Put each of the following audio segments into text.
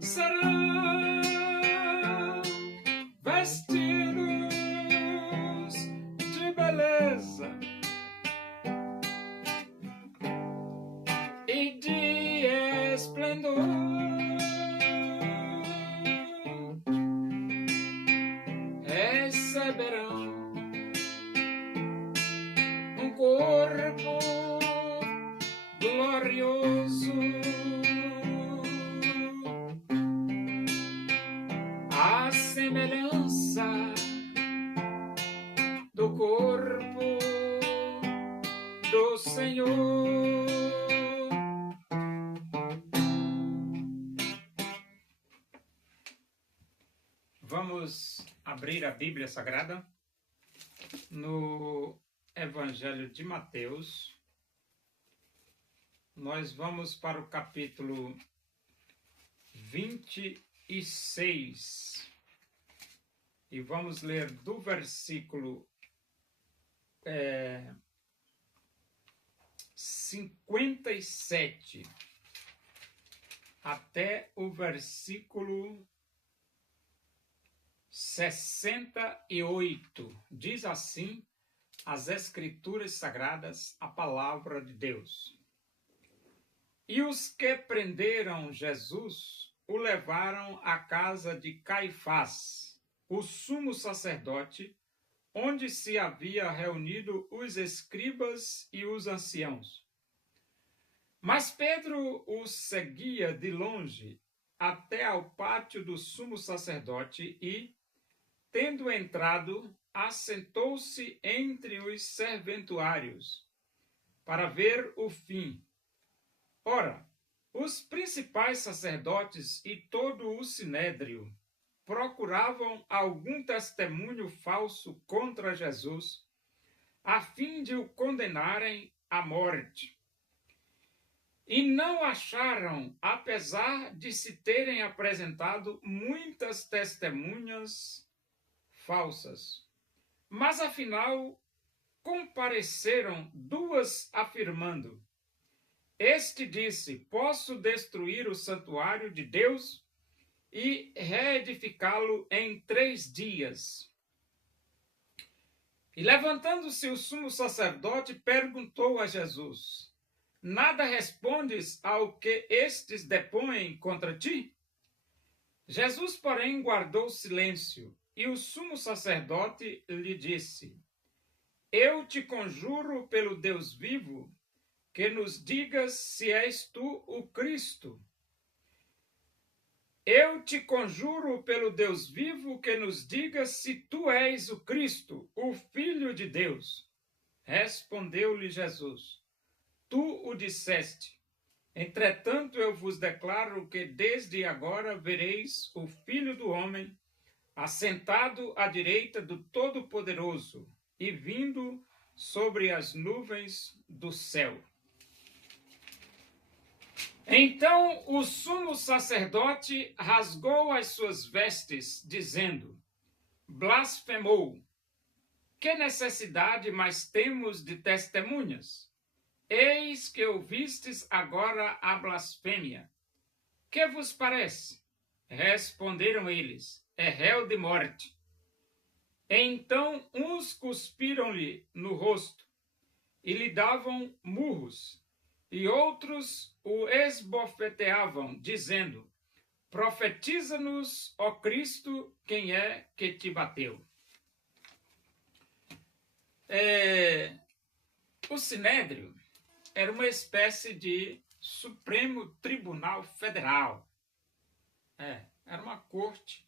serão vestidos de beleza e de esplendor. Receberão um corpo glorioso, à semelhança do corpo do Senhor. Vamos abrir a Bíblia Sagrada no Evangelho de Mateus. Nós vamos para o capítulo 26 e vamos ler do versículo 57 até o versículo 68. Diz assim as Escrituras Sagradas, a palavra de Deus. E os que prenderam Jesus o levaram à casa de Caifás, o sumo sacerdote, onde se havia reunido os escribas e os anciãos. Mas Pedro os seguia de longe até ao pátio do sumo sacerdote e, tendo entrado, assentou-se entre os serventuários para ver o fim. Ora, os principais sacerdotes e todo o sinédrio procuravam algum testemunho falso contra Jesus, a fim de o condenarem à morte. E não acharam, apesar de se terem apresentado muitas testemunhas falsas. Mas, afinal, compareceram duas afirmando: Este disse, posso destruir o santuário de Deus e reedificá-lo em 3 dias. E levantando-se o sumo sacerdote, perguntou a Jesus: Nada respondes ao que estes depõem contra ti? Jesus, porém, guardou silêncio, e o sumo sacerdote lhe disse: Eu te conjuro pelo Deus vivo, que nos digas se és tu o Cristo. Eu te conjuro pelo Deus vivo, que nos digas se tu és o Cristo, o Filho de Deus. Respondeu-lhe Jesus: Tu o disseste. Entretanto, eu vos declaro que desde agora vereis o Filho do Homem assentado à direita do Todo-Poderoso e vindo sobre as nuvens do céu. Então o sumo sacerdote rasgou as suas vestes, dizendo: Blasfemou! Que necessidade mais temos de testemunhas? Eis que ouvistes agora a blasfêmia. Que vos parece? Responderam eles: É réu de morte. Então uns cuspiram-lhe no rosto e lhe davam murros, e outros o esbofeteavam, dizendo: Profetiza-nos, ó Cristo, quem é que te bateu? O Sinédrio era uma espécie de Supremo Tribunal Federal. Era uma corte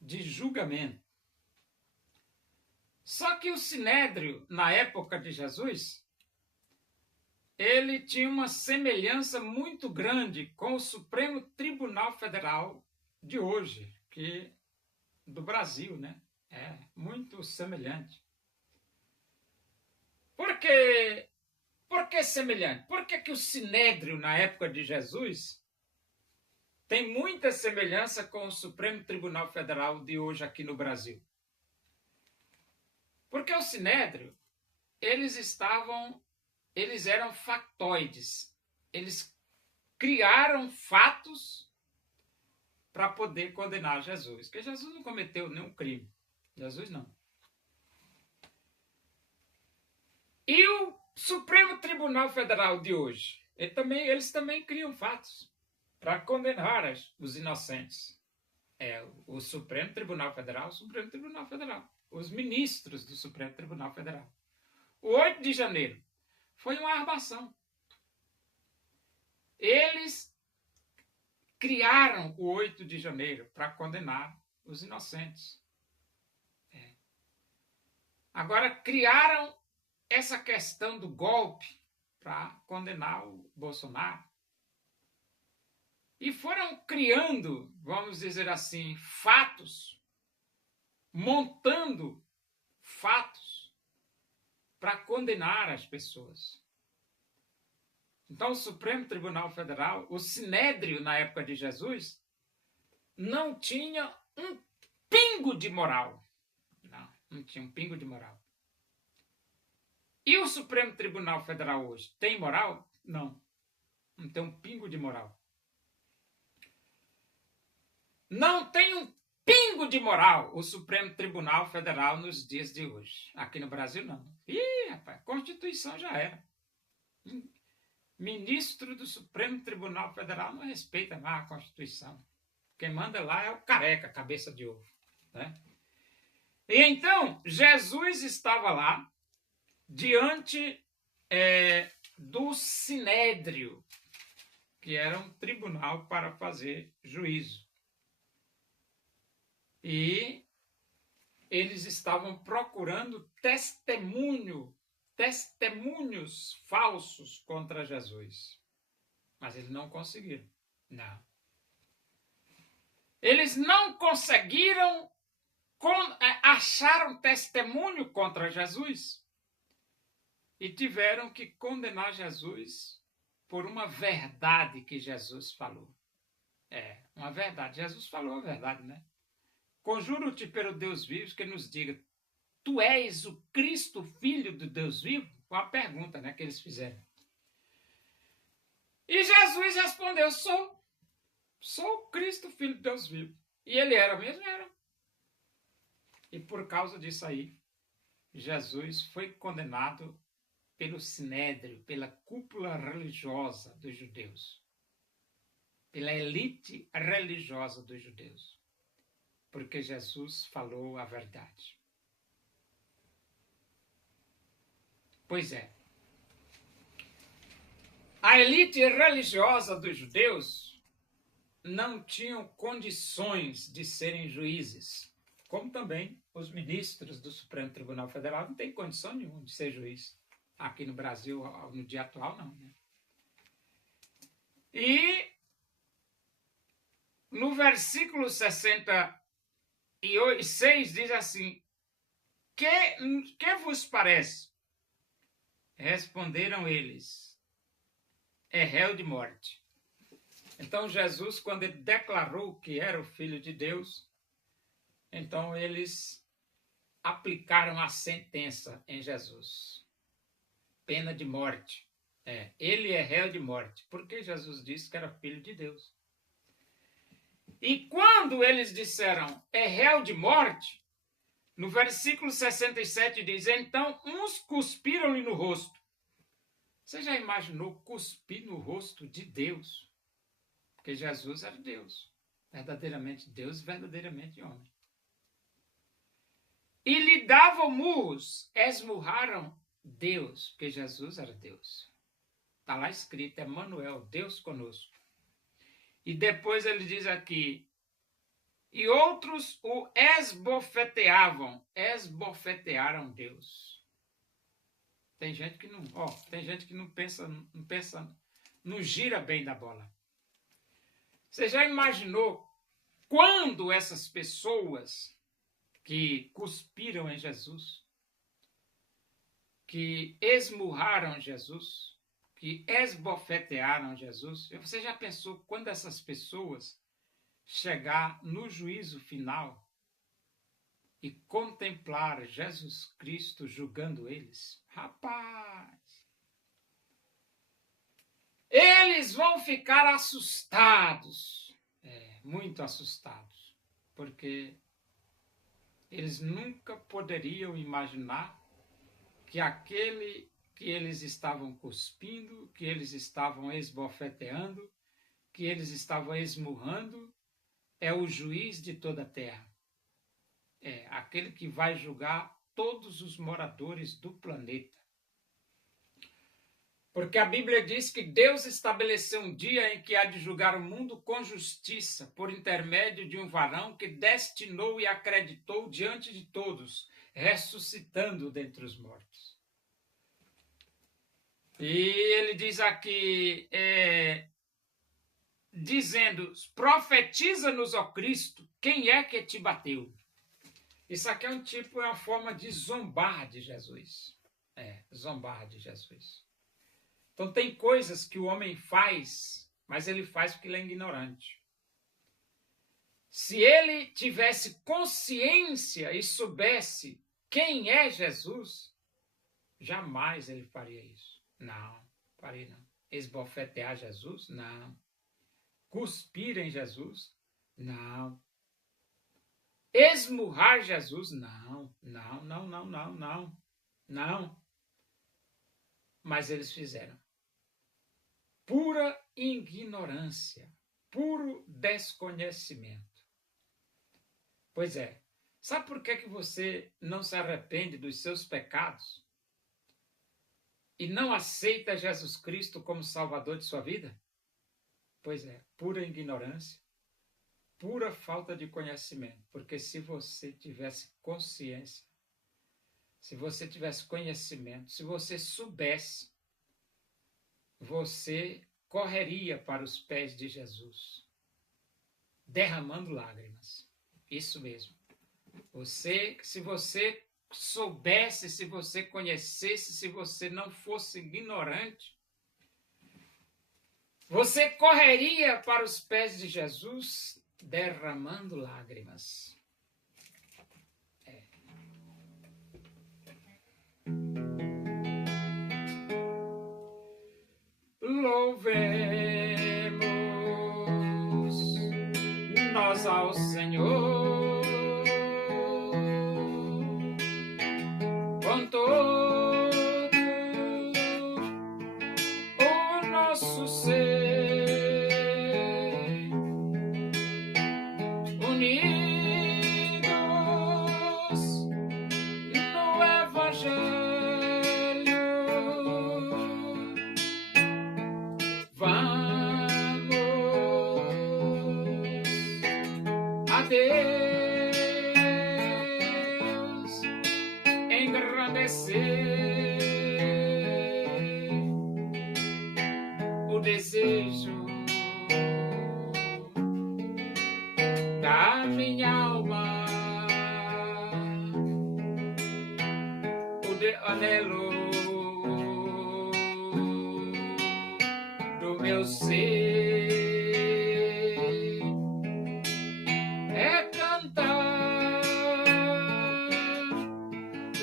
de julgamento. Só que o Sinédrio, na época de Jesus, ele tinha uma semelhança muito grande com o Supremo Tribunal Federal de hoje, do Brasil, né? É muito semelhante. Por que semelhante? Por que o Sinédrio, na época de Jesus, tem muita semelhança com o Supremo Tribunal Federal de hoje aqui no Brasil? Porque o Sinédrio, eles eram factoides. Eles criaram fatos para poder condenar Jesus. Porque Jesus não cometeu nenhum crime. Jesus não. E o Supremo Tribunal Federal de hoje, eles também criam fatos para condenar os inocentes. O Supremo Tribunal Federal, os ministros do Supremo Tribunal Federal. O 8 de janeiro foi uma armação. Eles criaram o 8 de janeiro para condenar os inocentes. Agora, criaram essa questão do golpe para condenar o Bolsonaro. E foram criando, vamos dizer assim, fatos, montando fatos para condenar as pessoas. Então, o Supremo Tribunal Federal, o Sinédrio, na época de Jesus, não tinha um pingo de moral. Não tinha um pingo de moral. E o Supremo Tribunal Federal hoje tem moral? Não. Não tem um pingo de moral. Não tem um pingo de moral o Supremo Tribunal Federal nos dias de hoje. Aqui no Brasil, não. Ih, rapaz, Constituição já era. Ministro do Supremo Tribunal Federal não respeita mais a Constituição. Quem manda lá é o careca, cabeça de ovo. Né? E então, Jesus estava lá, diante do Sinédrio, que era um tribunal para fazer juízo. E eles estavam procurando testemunhos falsos contra Jesus. Mas eles não conseguiram. Não. Eles não conseguiram achar um testemunho contra Jesus e tiveram que condenar Jesus por uma verdade que Jesus falou. Uma verdade. Jesus falou a verdade, né? Conjuro-te pelo Deus vivo que nos diga: tu és o Cristo, filho do Deus vivo? Foi uma pergunta, né, que eles fizeram. E Jesus respondeu: sou o Cristo, filho de Deus vivo. E ele era mesmo? Era. E por causa disso aí, Jesus foi condenado pelo Sinédrio, pela cúpula religiosa dos judeus, pela elite religiosa dos judeus, porque Jesus falou a verdade. Pois é. A elite religiosa dos judeus não tinham condições de serem juízes, como também os ministros do Supremo Tribunal Federal não têm condição nenhuma de ser juiz. Aqui no Brasil, no dia atual, não. Né? E no versículo 66 diz assim: que vos parece? Responderam eles: é réu de morte. Então Jesus, quando ele declarou que era o Filho de Deus, então eles aplicaram a sentença em Jesus. Pena de morte. Ele é réu de morte, porque Jesus disse que era Filho de Deus. E quando eles disseram é réu de morte, no versículo 67 diz: então uns cuspiram-lhe no rosto. Você já imaginou cuspir no rosto de Deus? Porque Jesus era Deus, verdadeiramente Deus, verdadeiramente homem. E lhe davam murros, esmurraram Deus, porque Jesus era Deus. Está lá escrito, Emmanuel, Deus conosco. E depois ele diz aqui: e outros o esbofeteavam, esbofetearam Deus. Tem gente que não pensa, não gira bem da bola. Você já imaginou quando essas pessoas que cuspiram em Jesus, que esmurraram Jesus, que esbofetearam Jesus, você já pensou quando essas pessoas chegar no juízo final e contemplar Jesus Cristo julgando eles? Rapaz! eles vão ficar assustados, muito assustados, porque eles nunca poderiam imaginar que aquele que eles estavam cuspindo, que eles estavam esbofeteando, que eles estavam esmurrando, é o juiz de toda a terra. É aquele que vai julgar todos os moradores do planeta. Porque a Bíblia diz que Deus estabeleceu um dia em que há de julgar o mundo com justiça, por intermédio de um varão que destinou e acreditou diante de todos, ressuscitando dentre os mortos. E ele diz aqui, dizendo, profetiza-nos, ó Cristo, quem é que te bateu? Isso aqui é uma forma de zombar de Jesus. Zombar de Jesus. Então tem coisas que o homem faz, mas ele faz porque ele é ignorante. Se ele tivesse consciência e soubesse quem é Jesus, jamais ele faria isso. Não, faria não. Esbofetear Jesus? Não. Cuspir em Jesus? Não. Esmurrar Jesus? Não, não, não, não, não, não. Não. Mas eles fizeram. Pura ignorância, puro desconhecimento. Pois é. Sabe por que você não se arrepende dos seus pecados e não aceita Jesus Cristo como Salvador de sua vida? Pois é, pura ignorância, pura falta de conhecimento. Porque se você tivesse consciência, se você tivesse conhecimento, se você soubesse, você correria para os pés de Jesus, derramando lágrimas. Isso mesmo. Se você soubesse, se você conhecesse, se você não fosse ignorante, você correria para os pés de Jesus, derramando lágrimas. Louvemos nós ao Senhor com todo o nosso ser, unidos no Evangelho. Vamos a Deus engrandecer o desejo da minha alma, o anelo do meu ser é cantar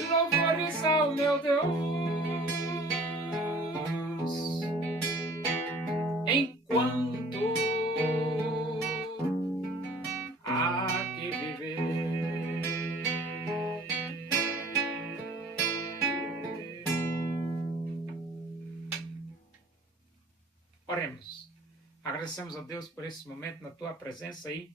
louvores ao meu Deus, enquanto há que viver. Oremos. Agradecemos a Deus por esse momento na tua presença aí.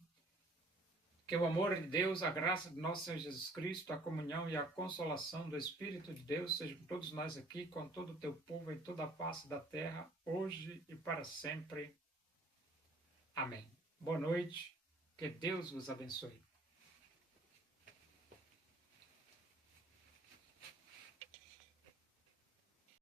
Que o amor de Deus, a graça de nosso Senhor Jesus Cristo, a comunhão e a consolação do Espírito de Deus sejam com todos nós aqui, com todo o teu povo em toda a face da terra, hoje e para sempre. Amém. Boa noite. Que Deus vos abençoe.